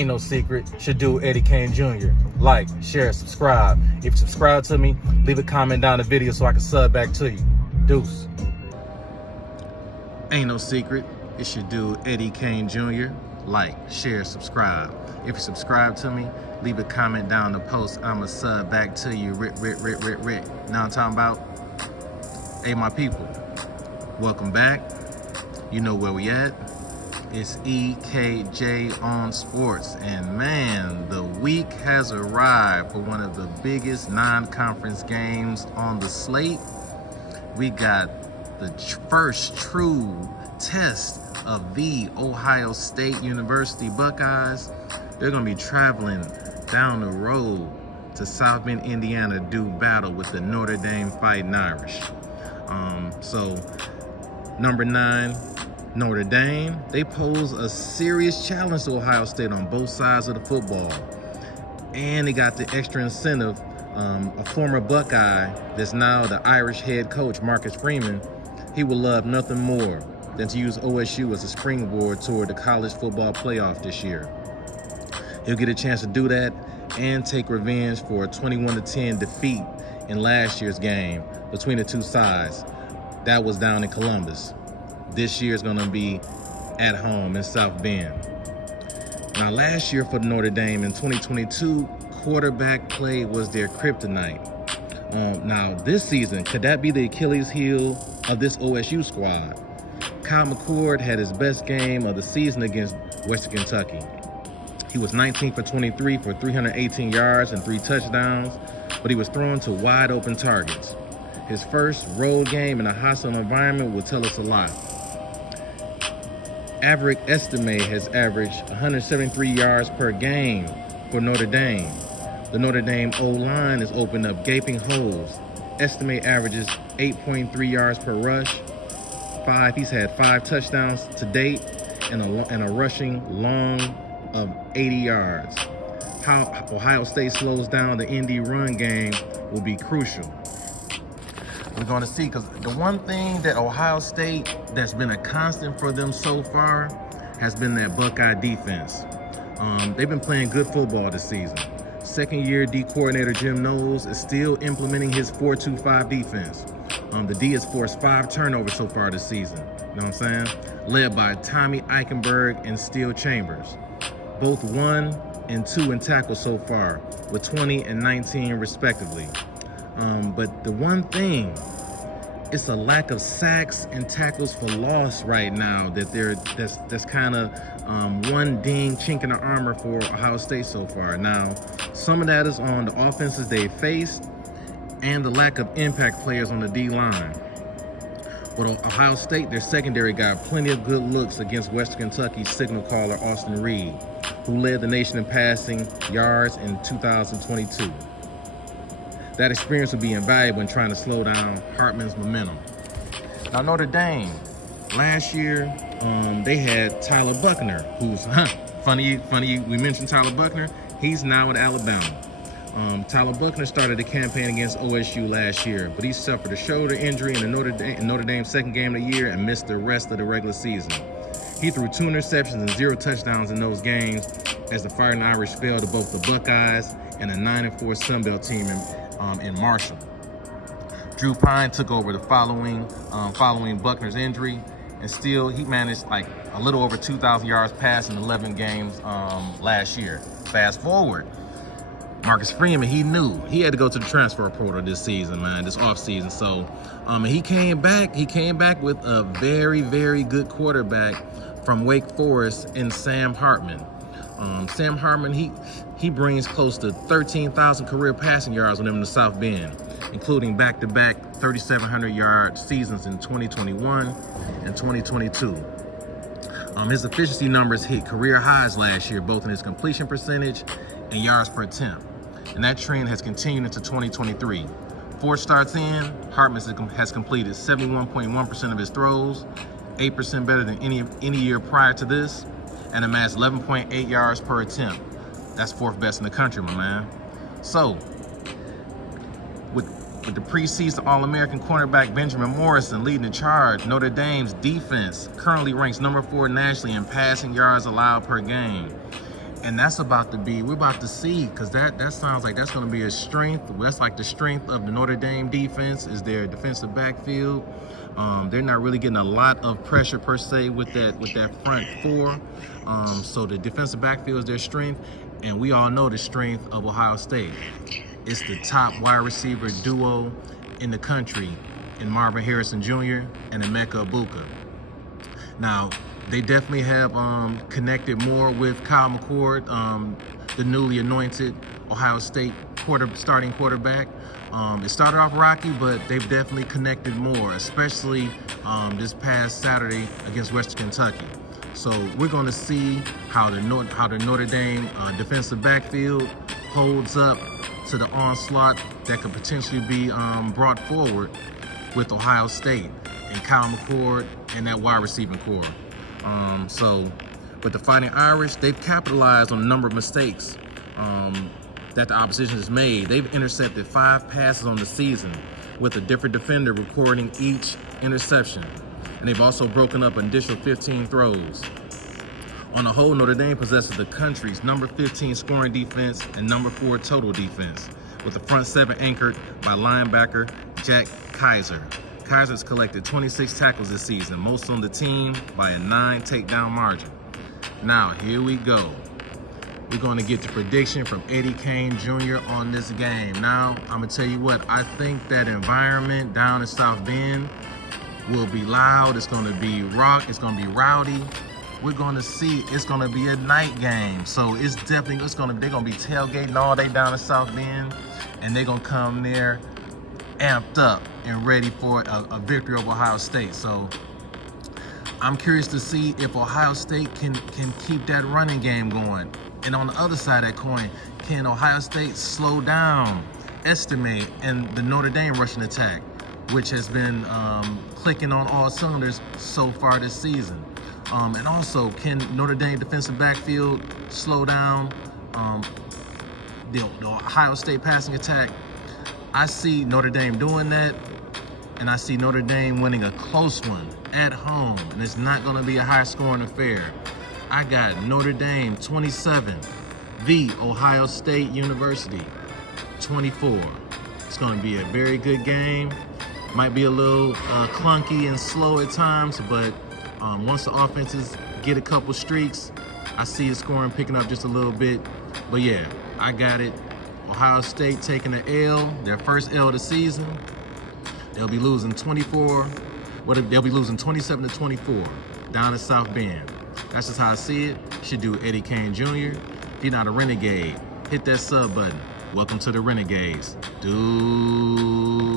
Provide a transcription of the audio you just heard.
Ain't no secret. Should do Eddie Kane Jr. Like, share, subscribe. If you subscribe to me, leave a comment down the video so I can sub back to you. Deuce. Ain't no secret. It should do Eddie Kane Jr. Like, share, subscribe. If you subscribe to me, leave a comment down the post. I'ma sub back to you. Now I'm talking about, hey my people, welcome back. You know where we at. It's EKJOnSports, and man, the week has arrived for one of the biggest non-conference games on the slate. We got the first true test of the Ohio State University Buckeyes. They're gonna be traveling down the road to South Bend, Indiana to do battle with the Notre Dame Fighting Irish. So number 9, Notre Dame, they pose a serious challenge to Ohio State on both sides of the football. And they got the extra incentive. A former Buckeye that's now the Irish head coach, Marcus Freeman, he would love nothing more than to use OSU as a springboard toward the college football playoff this year. He'll get a chance to do that and take revenge for a 21-10 defeat in last year's game between the two sides. That was down in Columbus. This year is going to be at home in South Bend. Now, last year for Notre Dame in 2022, quarterback play was their kryptonite. Now, this season, could that be the Achilles heel of this OSU squad? Kyle McCord had his best game of the season against Western Kentucky. He was 19 for 23 for 318 yards and 3 touchdowns, but he was thrown to wide open targets. His first road game in a hostile environment will tell us a lot. Average estimate has averaged 173 yards per game for Notre Dame. The Notre Dame O-line has opened up gaping holes. Estimate averages 8.3 yards per rush. He's had 5 touchdowns to date and a rushing long of 80 yards. How Ohio State slows down the Indy run game will be crucial. We're going to see, because the one thing that Ohio State that's been a constant for them so far has been that Buckeye defense. They've been playing good football this season. Second-year D coordinator Jim Knowles is still implementing his 4-2-5 defense. The D has forced 5 turnovers so far this season, you know what I'm saying? Led by Tommy Eichenberg and Steele Chambers. Both 1 and 2 in tackles so far, with 20 and 19 respectively. But the one thing, it's a lack of sacks and tackles for loss right now that's kind of one ding chink in the armor for Ohio State so far. Now, some of that is on the offenses they faced and the lack of impact players on the D-line. But Ohio State, their secondary got plenty of good looks against Western Kentucky signal caller Austin Reed, who led the nation in passing yards in 2022. That experience will be invaluable in trying to slow down Hartman's momentum. Now, Notre Dame, last year, they had Tyler Buckner, who's, funny, we mentioned Tyler Buckner. He's now at Alabama. Tyler Buckner started the campaign against OSU last year, but he suffered a shoulder injury in Notre Dame's second game of the year and missed the rest of the regular season. He threw 2 interceptions and 0 touchdowns in those games as the Fighting Irish fell to both the Buckeyes and a 9-4 Sun Belt team in Marshall. Drew Pine took over the following Buckner's injury, and still he managed like a little over 2,000 yards passing in 11 games last year. Fast forward, Marcus Freeman, he knew he had to go to the transfer portal this season, man, this offseason. So he came back with a very, very good quarterback from Wake Forest in Sam Hartman. Sam Hartman, he brings close to 13,000 career passing yards with him in the South Bend, including back-to-back 3,700-yard seasons in 2021 and 2022. His efficiency numbers hit career highs last year, both in his completion percentage and yards per attempt. And that trend has continued into 2023. 4 starts in, Hartman has completed 71.1% of his throws, 8% better than any year prior to this, and amassed 11.8 yards per attempt. That's 4th best in the country, my man. So, with the preseason All-American cornerback Benjamin Morrison leading the charge, Notre Dame's defense currently ranks number 4 nationally in passing yards allowed per game. And that's about to be, we're about to see, because that sounds like that's going to be a strength. That's like the strength of the Notre Dame defense, is their defensive backfield. They're not really getting a lot of pressure per se with that front four. So the defensive backfield is their strength, and we all know the strength of Ohio State. It's the top wide receiver duo in the country in Marvin Harrison Jr. and Emeka Egbuka. Now, they definitely have connected more with Kyle McCord, the newly anointed Ohio State starting quarterback. It started off rocky, but they've definitely connected more, especially this past Saturday against Western Kentucky. So we're going to see how the Notre Dame defensive backfield holds up to the onslaught that could potentially be brought forward with Ohio State and Kyle McCord and that wide receiving core. But the Fighting Irish, they've capitalized on a number of mistakes that the opposition has made. They've intercepted 5 passes on the season, with a different defender recording each interception. And they've also broken up an additional 15 throws. On the whole, Notre Dame possesses the country's number 15 scoring defense and number 4 total defense, with the front 7 anchored by linebacker Jack Kaiser. Kaiser's collected 26 tackles this season, most on the team by a 9 takedown margin. Now, here we go. We're going to get the prediction from Eddie Kane Jr. on this game. Now, I'm going to tell you what, I think that environment down in South Bend will be loud. It's going to be it's going to be rowdy. We're going to see, it's going to be a night game. So they're going to be tailgating all day down in South Bend, and they're going to come there amped up and ready for a victory over Ohio State. So I'm curious to see if Ohio State can keep that running game going. And on the other side of that coin, can Ohio State slow down, estimate, and the Notre Dame rushing attack, which has been clicking on all cylinders so far this season? And also, can Notre Dame defensive backfield slow down the Ohio State passing attack? I see Notre Dame doing that, and I see Notre Dame winning a close one at home, and it's not going to be a high-scoring affair. I got Notre Dame 27, the Ohio State University 24. It's going to be a very good game. Might be a little clunky and slow at times, but once the offenses get a couple streaks, I see the scoring picking up just a little bit. But yeah, I got it. Ohio State taking an L, their first L of the season. They'll be losing 27-24 down in South Bend. That's just how I see it. Should do Eddie Kane Jr. If you're not a Renegade, hit that sub button. Welcome to the Renegades. Dude.